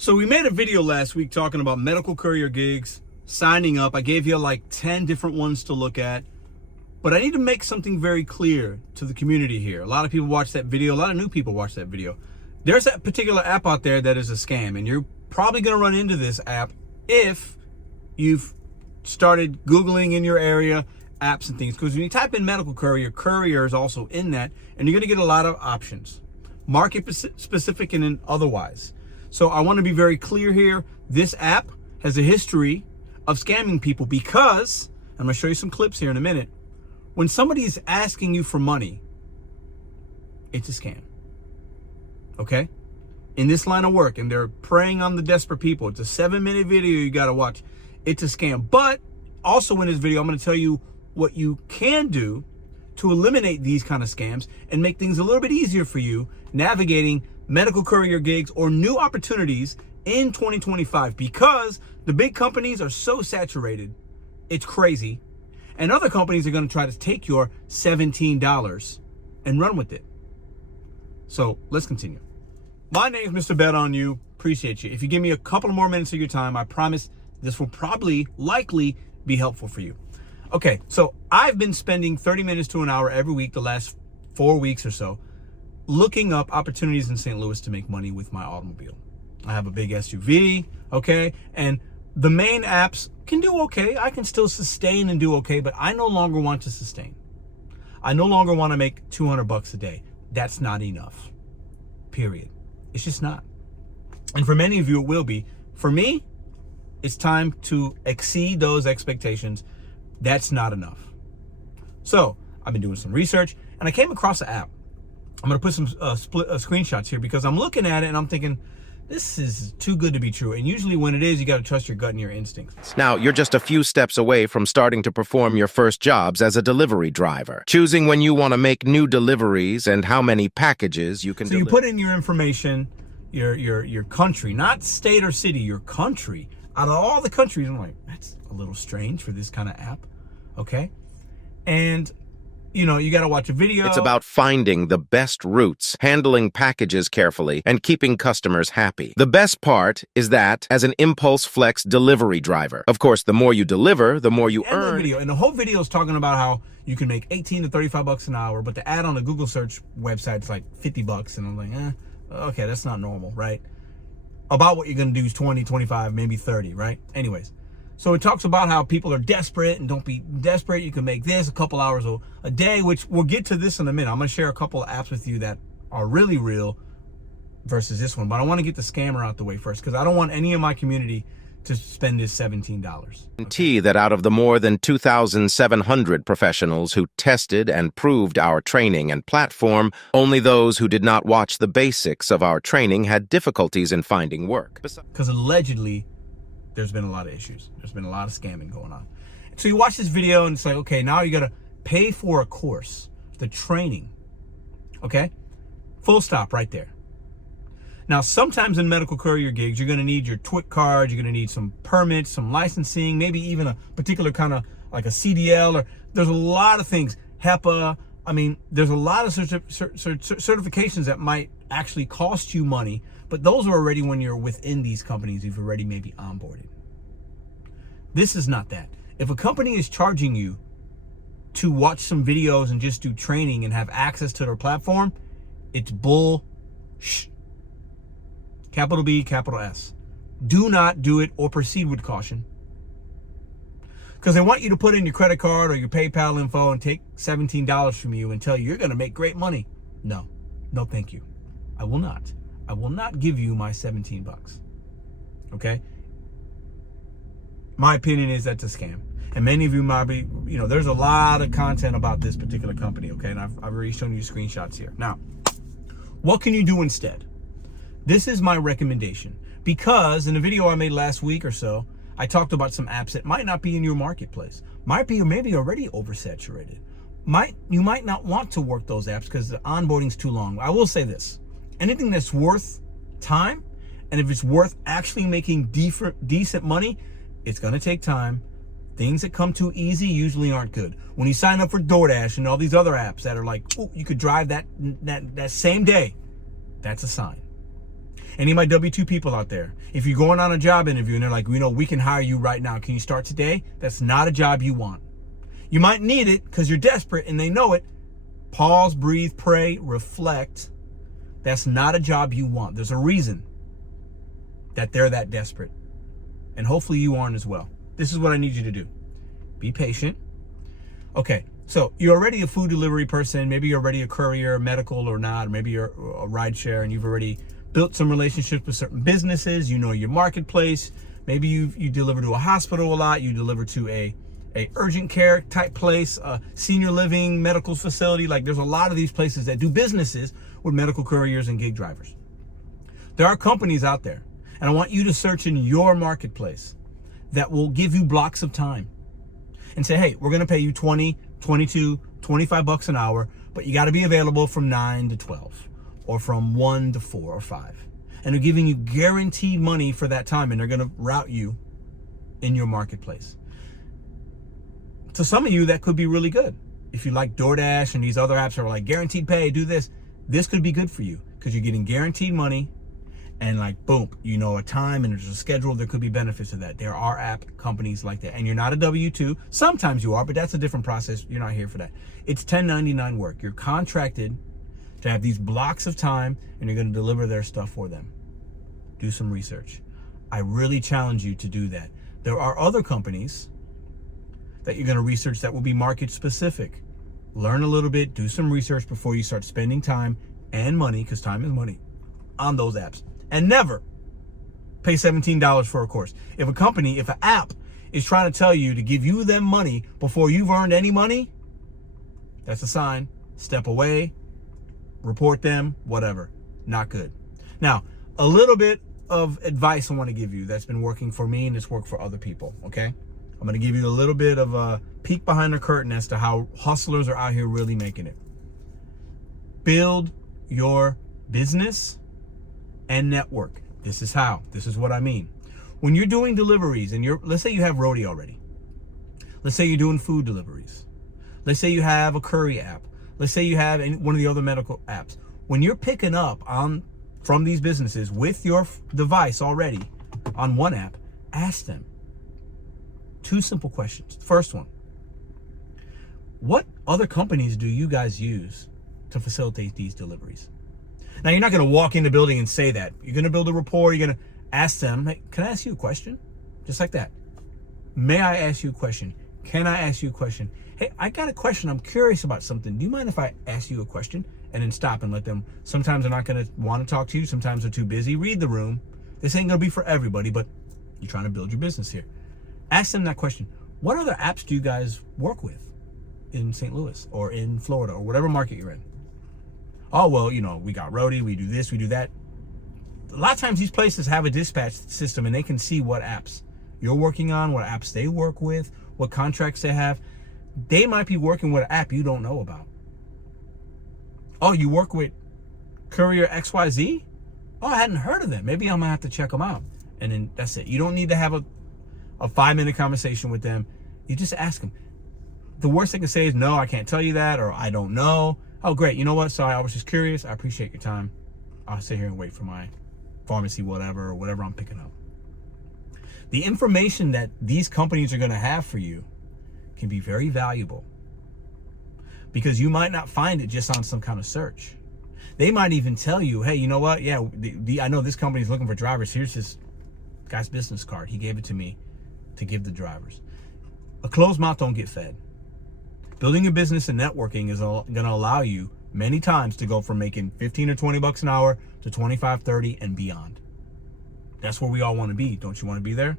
So we made a video last week talking about medical courier gigs, signing up. I gave you like 10 different ones to look at. But I need to make something very clear to the community here. A lot of people watch that video. A lot of new people watch that video. There's that particular app out there that is a scam. And you're probably going to run into this app if you've started Googling in your area apps and things. Because when you type in medical courier, Courier is also in that. And you're going to get a lot of options. Market specific and then otherwise. So I want to be very clear here. This app has a history of scamming people because, I'm going to show you some clips here in a minute. When somebody is asking you for money, it's a scam. Okay? In this line of work, and they're preying on the desperate people. It's a 7-minute video you got to watch. It's a scam. But also in this video, I'm going to tell you what you can do to eliminate these kind of scams and make things a little bit easier for you navigating medical courier gigs or new opportunities in 2025, because the big companies are so saturated, it's crazy. And other companies are going to try to take your $17 and run with it. So let's continue. My name is Mr.BetonYou. Appreciate you. If you give me a couple more minutes of your time, I promise this will likely be helpful for you. Okay, so I've been spending 30 minutes to an hour every week the last 4 weeks or so looking up opportunities in St. Louis to make money with my automobile. I have a big SUV, okay? And the main apps can do okay. I can still sustain and do okay, but I no longer want to sustain. I no longer want to make $200 a day. That's not enough, period. It's just not. And for many of you, it will be. For me, it's time to exceed those expectations. That's not enough. So I've been doing some research and I came across an app. I'm going to put some screenshots here because I'm looking at it and I'm thinking, this is too good to be true. And usually when it is, you got to trust your gut and your instincts. Now, you're just a few steps away from starting to perform your first jobs as a delivery driver, choosing when you want to make new deliveries and how many packages you can deliver. So you put in your information, your country, not state or city, your country. Out of all the countries, I'm like, that's a little strange for this kind of app, okay? And you know, you got to watch a video. It's about finding the best routes, handling packages carefully, and keeping customers happy. The best part is that as an impulse flex delivery driver, of course, the more you deliver, the more you earn. And the whole video is talking about how you can make 18 to 35 bucks an hour, but the ad on the Google search website is like 50 bucks. And I'm like, okay, that's not normal, right? About what you're going to do is 20, 25, maybe 30, right? Anyways. So it talks about how people are desperate, and don't be desperate. You can make this a couple hours a day, which we'll get to this in a minute. I'm going to share a couple of apps with you that are really real versus this one. But I want to get the scammer out the way first because I don't want any of my community to spend this $17. Guarantee that out of the more than 2,700 professionals who tested and proved our training and platform, only those who did not watch the basics of our training had difficulties in finding work. Because allegedly, there's been a lot of issues. There's been a lot of scamming going on. So you watch this video and it's like, okay, now you got to pay for a course, the training. Okay? Full stop right there. Now, sometimes in medical courier gigs, you're going to need your TWIC card. You're going to need some permits, some licensing, maybe even a particular kind of like a CDL, or there's a lot of things. HEPA. I mean, there's a lot of certifications that might actually cost you money, but those are already when you're within these companies, you've already maybe onboarded. This is not that. If a company is charging you to watch some videos and just do training and have access to their platform, it's bull. Capital B, capital S. Do not do it or proceed with caution. Because they want you to put in your credit card or your PayPal info and take $17 from you and tell you you're going to make great money. No, thank you. I will not. I will not give you my 17 bucks. Okay? My opinion is that's a scam. And many of you might be, there's a lot of content about this particular company, okay? And I've already shown you screenshots here. Now, what can you do instead? This is my recommendation. Because in a video I made last week or so, I talked about some apps that might not be in your marketplace. Might be or maybe already oversaturated. You might not want to work those apps because the onboarding's too long. I will say this. Anything that's worth time, and if it's worth actually making decent money, it's going to take time. Things that come too easy usually aren't good. When you sign up for DoorDash and all these other apps that are like, oh, you could drive that same day, that's a sign. Any of my W-2 people out there, if you're going on a job interview and they're like, we can hire you right now, can you start today? That's not a job you want. You might need it because you're desperate and they know it. Pause, breathe, pray, reflect. That's not a job you want. There's a reason that they're that desperate. And hopefully you aren't as well. This is what I need you to do. Be patient. Okay, so you're already a food delivery person. Maybe you're already a courier, medical or not. Or maybe you're a rideshare and you've already built some relationships with certain businesses. You know your marketplace. Maybe you deliver to a hospital a lot. You deliver to a urgent care type place, a senior living medical facility. Like there's a lot of these places that do businesses with medical couriers and gig drivers. There are companies out there, and I want you to search in your marketplace that will give you blocks of time and say, hey, we're going to pay you 20, 22, 25 bucks an hour, but you got to be available from 9 to 12 or from 1 to 4 or 5. And they're giving you guaranteed money for that time, and they're going to route you in your marketplace. To some of you, that could be really good. If you like DoorDash and these other apps are like guaranteed pay, do this. This could be good for you because you're getting guaranteed money and like, boom, you know a time and there's a schedule. There could be benefits to that. There are app companies like that. And you're not a W-2. Sometimes you are, but that's a different process. You're not here for that. It's 1099 work. You're contracted to have these blocks of time and you're going to deliver their stuff for them. Do some research. I really challenge you to do that. There are other companies that you're going to research that will be market specific. Learn a little bit, do some research before you start spending time and money, because time is money, on those apps. And never pay $17 for a course. If an app is trying to tell you to give you them money before you've earned any money, that's a sign. Step away, report them, whatever. Not good. Now, a little bit of advice I want to give you that's been working for me and it's worked for other people, okay? I'm going to give you a little bit of a peek behind the curtain as to how hustlers are out here really making it. Build your business and network. This is how. This is what I mean. When you're doing deliveries and let's say you have Roadie already. Let's say you're doing food deliveries. Let's say you have a Courier app. Let's say you have one of the other medical apps. When you're picking up from these businesses with your device already on one app, ask them 2 simple questions. First one, what other companies do you guys use to facilitate these deliveries? Now, you're not going to walk in the building and say that. You're going to build a rapport. You're going to ask them, hey, can I ask you a question? Just like that. May I ask you a question? Can I ask you a question? Hey, I got a question. I'm curious about something. Do you mind if I ask you a question? And then stop and let them. Sometimes they're not going to want to talk to you. Sometimes they're too busy. Read the room. This ain't going to be for everybody, but you're trying to build your business here. Ask them that question. What other apps do you guys work with in St. Louis or in Florida or whatever market you're in? Oh, well, we got Roadie, we do this, we do that. A lot of times these places have a dispatch system and they can see what apps you're working on, what apps they work with, what contracts they have. They might be working with an app you don't know about. Oh, you work with Courier XYZ? Oh, I hadn't heard of them. Maybe I'm gonna have to check them out. And then that's it. You don't need to have a 5-minute conversation with them. You just ask them. The worst they can say is, no, I can't tell you that, or I don't know. Oh, great. You know what? Sorry, I was just curious. I appreciate your time. I'll sit here and wait for my pharmacy, whatever I'm picking up. The information that these companies are going to have for you can be very valuable because you might not find it just on some kind of search. They might even tell you, hey, you know what? Yeah, I know this company is looking for drivers. Here's this guy's business card. He gave it to me to give the drivers. A closed mouth don't get fed. Building a business and networking is going to allow you many times to go from making 15 or 20 bucks an hour to 25, 30 and beyond. That's where we all want to be. Don't you want to be there?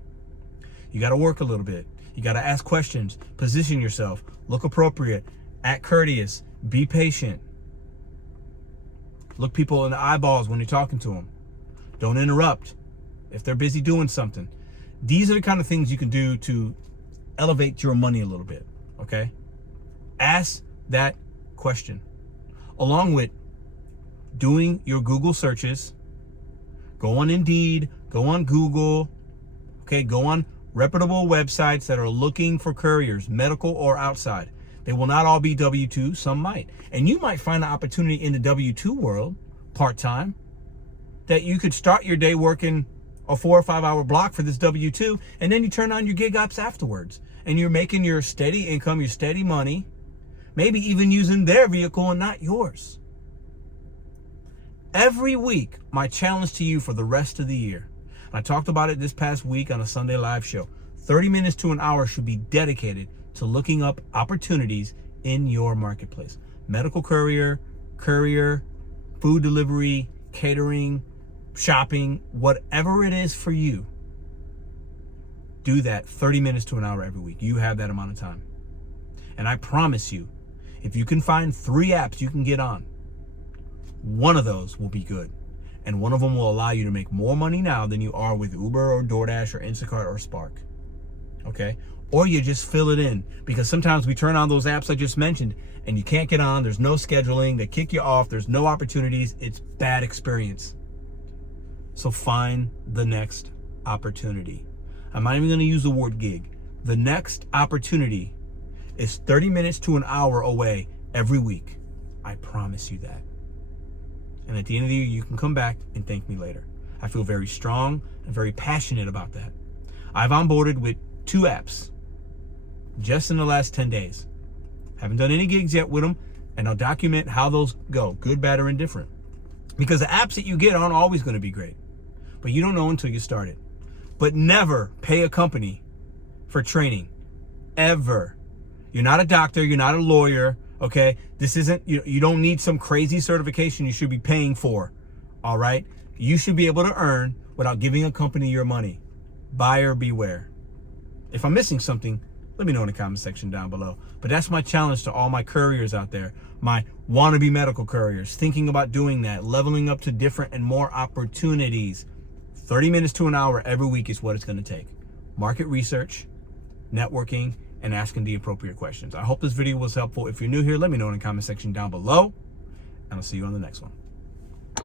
You got to work a little bit. You got to ask questions, position yourself, look appropriate, act courteous, be patient. Look people in the eyeballs when you're talking to them. Don't interrupt if they're busy doing something. These are the kind of things you can do to elevate your money a little bit, okay? Ask that question. Along with doing your Google searches, go on Indeed, go on Google, okay? Go on reputable websites that are looking for couriers, medical or outside. They will not all be W-2, some might. And you might find an opportunity in the W-2 world, part-time, that you could start your day working a 4 or 5 hour block for this W-2, and then you turn on your gig ops afterwards, and you're making your steady income, your steady money, maybe even using their vehicle and not yours. Every week, my challenge to you for the rest of the year, and I talked about it this past week on a Sunday live show, 30 minutes to an hour should be dedicated to looking up opportunities in your marketplace. Medical courier, food delivery, catering, shopping, whatever it is for you, do that 30 minutes to an hour every week. You have that amount of time. And I promise you, if you can find 3 apps you can get on, one of those will be good. And one of them will allow you to make more money now than you are with Uber or DoorDash or Instacart or Spark. Okay? Or you just fill it in, because sometimes we turn on those apps I just mentioned and you can't get on. There's no scheduling. They kick you off. There's no opportunities. It's bad experience. So find the next opportunity. I'm not even going to use the word gig. The next opportunity is 30 minutes to an hour away every week. I promise you that. And at the end of the year, you can come back and thank me later. I feel very strong and very passionate about that. I've onboarded with 2 apps just in the last 10 days. Haven't done any gigs yet with them, and I'll document how those go, good, bad, or indifferent. Because the apps that you get aren't always going to be great, but you don't know until you start it. But never pay a company for training, ever. You're not a doctor, you're not a lawyer, okay? This isn't, you don't need some crazy certification you should be paying for, all right? You should be able to earn without giving a company your money. Buyer beware. If I'm missing something, let me know in the comment section down below. But that's my challenge to all my couriers out there, my wannabe medical couriers, thinking about doing that, leveling up to different and more opportunities. 30 minutes to an hour every week is what it's going to take. Market research, networking, and asking the appropriate questions. I hope this video was helpful. If you're new here, let me know in the comment section down below, and I'll see you on the next one.